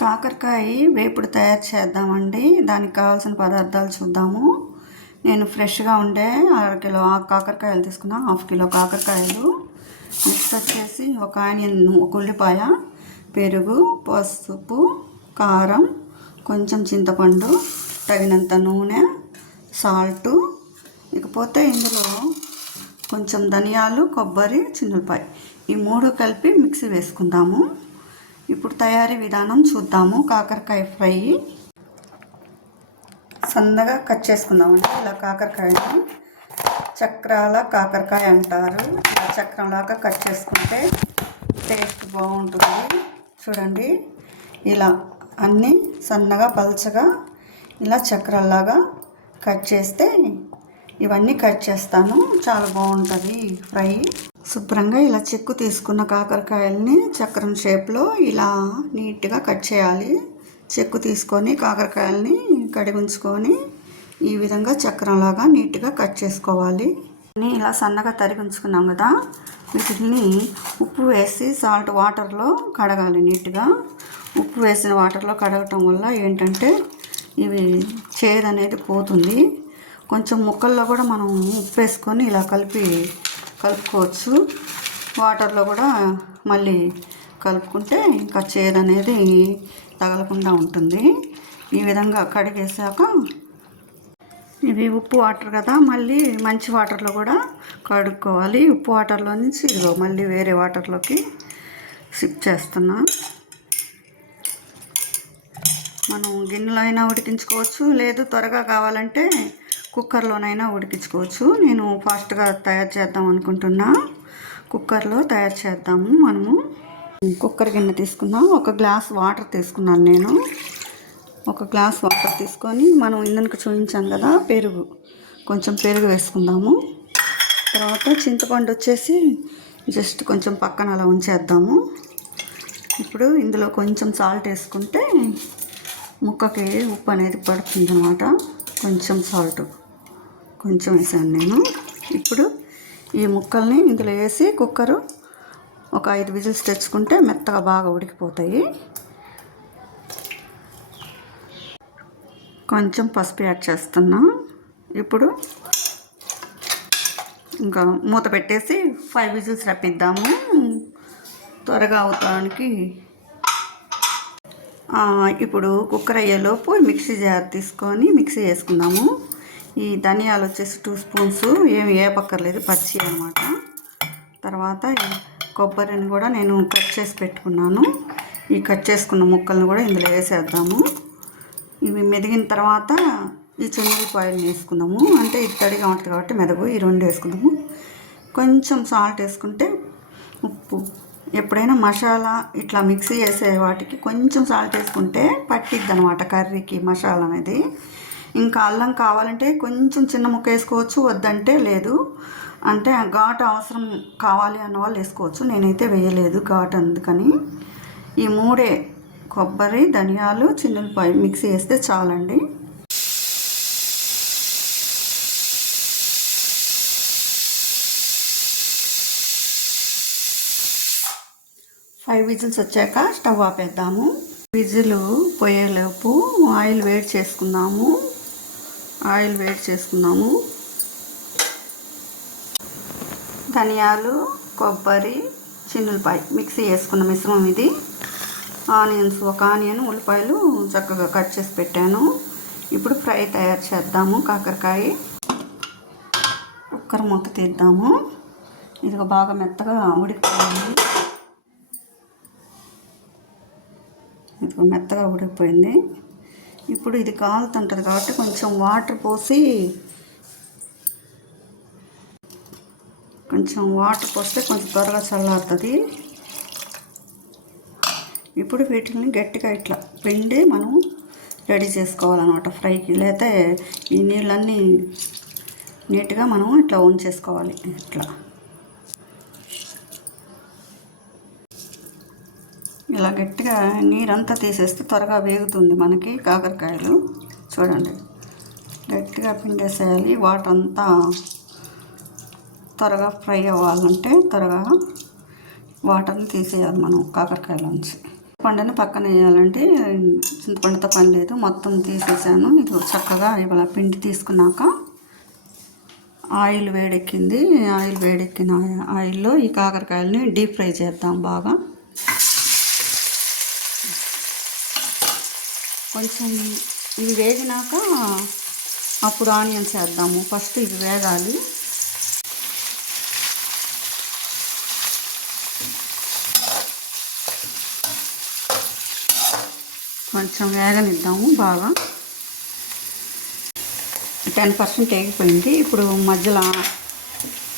కాకరకాయ వేపుడు తయారు చేద్దామండి. దానికి కావాల్సిన పదార్థాలు చూద్దాము. నేను ఫ్రెష్గా ఉండే 1/2 కిలో కాకరకాయలు తీసుకున్నా. 1/2 కిలో కాకరకాయలు, నెక్స్ట్ వచ్చేసి ఒక ఆనియన్, ఒక ఉల్లిపాయ, పెరుగు, పసుపు, కారం, కొంచెం చింతపండు, తగినంత నూనె, సాల్టు, ఇకపోతే ఇందులో కొంచెం ధనియాలు, కొబ్బరి, చిన్నులపాయ, ఈ 3 కలిపి మిక్సీ వేసుకుందాము. ఇప్పుడు తయారీ విధానం చూద్దాము. కాకరకాయ ఫ్రై సన్నగా కట్ చేసుకుందామండి. ఇలా కాకరకాయని చక్రాల కాకరకాయ అంటారు. ఇలా చక్రంలాగా కట్ చేసుకుంటే టేస్ట్ బాగుంటుంది. చూడండి, ఇలా అన్నీ సన్నగా పల్చగా ఇలా చక్రాల్లాగా కట్ చేస్తే ఇవన్నీ కట్ చేస్తాను. చాలా బాగుంటుంది ఫ్రై. శుభ్రంగా ఇలా చెక్కు తీసుకున్న కాకరకాయలని చక్రం షేప్లో ఇలా నీట్గా కట్ చేయాలి. చెక్కు తీసుకొని కాకరకాయలని కడిగి ఉంచుకొని ఈ విధంగా చక్రంలాగా నీట్గా కట్ చేసుకోవాలి. ఇలా సన్నగా తరిగి ఉంచుకున్నాం కదా, వీటిని ఉప్పు వేసి సాల్ట్ వాటర్లో కడగాలి. నీట్గా ఉప్పు వేసిన వాటర్లో కడగటం వల్ల ఏంటంటే ఇవి చేదు అనేది పోతుంది. కొంచెం ముక్కల్లో కూడా మనం ఉప్పు వేసుకొని ఇలా కలుపుకోవచ్చు. వాటర్లో కూడా మళ్ళీ కలుపుకుంటే ఇంకా చేదు అనేది తగలకుండా ఉంటుంది. ఈ విధంగా కడిగేసాక ఇవి ఉప్పు వాటర్ కదా, మళ్ళీ మంచి వాటర్లో కూడా కడుక్కోవాలి. ఉప్పు వాటర్లో నుంచి ఇదిగో మళ్ళీ వేరే వాటర్లోకి షిఫ్ట్ చేస్తున్నా. మనం గిన్నెలో అయినా ఉడికించుకోవచ్చు, లేదు త్వరగా కావాలంటే కుక్కర్లోనైనా ఉడికించుకోవచ్చు. నేను ఫాస్ట్గా తయారు చేద్దాం అనుకుంటున్నా. కుక్కర్లో తయారు చేద్దాము. మనము కుక్కర్ గిన్నె తీసుకున్నాం. 1 గ్లాస్ వాటర్ తీసుకున్నాను నేను. 1 గ్లాస్ వాటర్ తీసుకొని మనం ఇందుకు చూపించాను కదా, కొంచెం పెరుగు వేసుకుందాము. తర్వాత చింతపండు వచ్చేసి జస్ట్ కొంచెం పక్కన అలా ఉంచేద్దాము. ఇప్పుడు ఇందులో కొంచెం సాల్ట్ వేసుకుంటే ముక్కకి ఉప్పు అనేది పడుతుంది అన్నమాట. కొంచెం సాల్ట్ కొంచెం వేసాను నేను. ఇప్పుడు ఈ ముక్కల్ని ఇందులో వేసి కుక్కరు ఒక 5 విజిల్స్ తెచ్చుకుంటే మెత్తగా బాగా ఉడికిపోతాయి. కొంచెం పసుపు యాడ్ చేస్తున్నా. ఇప్పుడు ఇంకా మూత పెట్టేసి 5 విజిల్స్ రప్పిద్దాము, త్వరగా అవుతానికి. ఇప్పుడు కుక్కర్ అయ్యేలోపు మిక్సీ జార్ తీసుకొని మిక్సీ వేసుకుందాము. ఈ ధనియాలు వచ్చేసి 2 స్పూన్స్, ఏమి వేపక్కర్లేదు, పచ్చి అన్నమాట. తర్వాత ఈ కొబ్బరిని కూడా నేను కట్ చేసి పెట్టుకున్నాను. ఈ కట్ చేసుకున్న ముక్కలను కూడా ఇందులో వేసేద్దాము. ఇవి మెదిగిన తర్వాత ఈ చిన్నులపాయలు వేసుకుందాము. అంటే ఇది తడిగా ఉంటుంది కాబట్టి మెదగు. ఈ 2 వేసుకుందాము. కొంచెం సాల్ట్ వేసుకుంటే, ఉప్పు, ఎప్పుడైనా మసాలా ఇట్లా మిక్సీ వేసే వాటికి కొంచెం సాల్ట్ వేసుకుంటే పట్టిద్ది అనమాట కర్రీకి మసాలా అనేది. ఇంకా అల్లం కావాలంటే కొంచెం చిన్న ముక్క వేసుకోవచ్చు, వద్దంటే లేదు. అంటే ఘాటు అవసరం కావాలి అన్న వాళ్ళు వేసుకోవచ్చు. నేనైతే వేయలేదు ఘాటు, అందుకని. ఈ 3 కొబ్బరి, ధనియాలు, చిన్నులపాయ మిక్సీ వేస్తే చాలండి. ఫైవ్ విజిల్స్ వచ్చాక స్టవ్ ఆపేద్దాము. విజిల్ పోయేలోపు ఆయిల్ వేడి చేసుకుందాము. ధనియాలు, కొబ్బరి, చిన్నులపాయ మిక్సీ వేసుకున్న మిశ్రమం ఇది. ఆనియన్స్, 1 ఆనియన్, ఉల్లిపాయలు చక్కగా కట్ చేసి పెట్టాను. ఇప్పుడు ఫ్రై తయారు చేద్దాము. కాకరకాయ కుక్కర్ మూత తీద్దాము. ఇదిగో బాగా మెత్తగా ఉడికిపోయింది. మెత్తగా ఉడికిపోయింది. ఇప్పుడు ఇది కాలుతుంటుంది కాబట్టి కొంచెం వాటర్ పోసి, పోస్తే కొంచెం త్వరగా చల్లారుతుంది. ఇప్పుడు వీటిని గట్టిగా ఇట్లా పిండి మనం రెడీ చేసుకోవాలన్నమాట ఫ్రైకి. లేకపోతే ఈ నీళ్ళన్నీ నీట్గా మనం ఇట్లా ఉంచేసుకోవాలి. ఇట్లా ఇలా గట్టిగా నీరంతా తీసేస్తే త్వరగా వేగుతుంది మనకి కాకరకాయలు. చూడండి, గట్టిగా పిండేసేయాలి. వాటర్ అంతా త్వరగా ఫ్రై అవ్వాలంటే త్వరగా వాటర్ని తీసేయాలి మనం కాకరకాయలోంచి. చింతపండుని పక్కన వేయాలంటే చింతపండుతో పని లేదు, మొత్తం తీసేసాను. ఇది చక్కగా ఇవాళ పిండి తీసుకున్నాక ఆయిల్ వేడెక్కింది. ఆయిల్ వేడెక్కిన ఆయిల్లో ఈ కాకరకాయలని డీప్ ఫ్రై చేద్దాం. బాగా కొంచెం ఇవి వేగినాక అప్పుడు ఆనియన్స్ వేద్దాము. ఫస్ట్ ఇవి వేగాలి. కొంచెం వేగనిద్దాము. బాగా 10% వేగిపోయింది. ఇప్పుడు మధ్యలో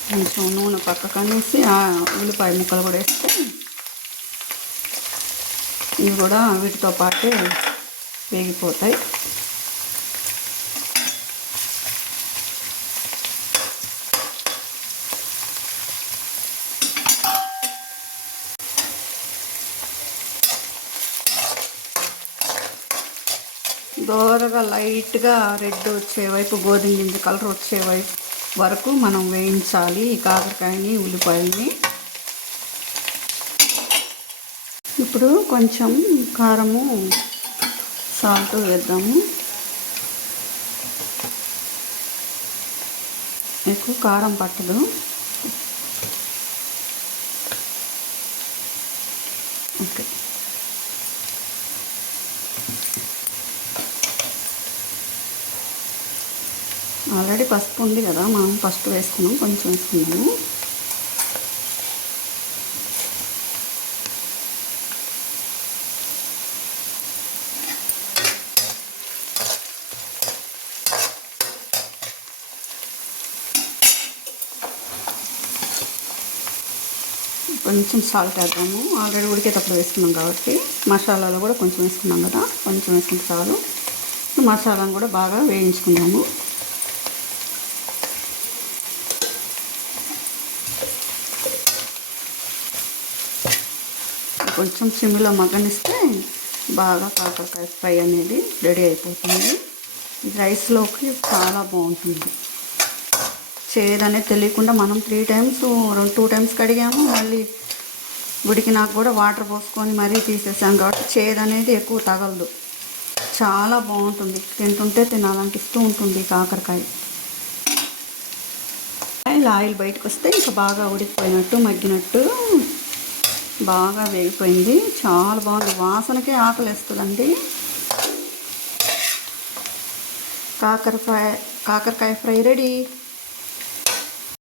కొంచెం నూనె పక్కకు అనేసి ఉల్లిపాయ ముక్కలు కూడా వేస్తే ఇవి కూడా వీటితో పాటే వేగిపోతాయి. దోరగా లైట్గా రెడ్ వచ్చే వైపు, గోధుమ గింజ కలర్ వచ్చే వైపు వరకు మనం వేయించాలి ఈ కాకరకాయని, ఉల్లిపాయని. ఇప్పుడు కొంచెం కారము, సాల్ట్ వేద్దాము. ఎక్కువ కారం పట్టదు. ఓకే, ఆల్రెడీ పసుపు ఉంది కదా, మనం ఫస్ట్ వేసుకున్నాం, కొంచెం వేసుకున్నాము. కొంచెం సాల్ట్ వేద్దాము. ఆల్రెడీ ఉడికేటప్పుడు వేసుకున్నాం కాబట్టి, మసాలాలో కూడా కొంచెం వేసుకున్నాం కదా, కొంచెం వేసుకుంటే చాలు. మసాలాను కూడా బాగా వేయించుకున్నాము. కొంచెం సిమ్లో మగ్గనిస్తే బాగా కాకరకాయ ఫ్రై అనేది రెడీ అయిపోతుంది. రైస్లోకి చాలా బాగుంటుంది. చేదనేది తెలియకుండా మనం 2 టైమ్స్ కడిగాము. మళ్ళీ ఉడికినాక కూడా వాటర్ పోసుకొని మరీ తీసేసాం కాబట్టి చేదనేది ఎక్కువ తగలదు. చాలా బాగుంటుంది. తింటుంటే తినాలనిపిస్తూ ఉంటుంది కాకరకాయ. ఆయిల్ బయటకు వస్తే ఇంకా బాగా ఉడికిపోయినట్టు, మగ్గినట్టు, బాగా వేగిపోయింది. చాలా బాగుంది. వాసనకే ఆకలేస్తుందండి. కాకరకాయ ఫ్రై రెడీ.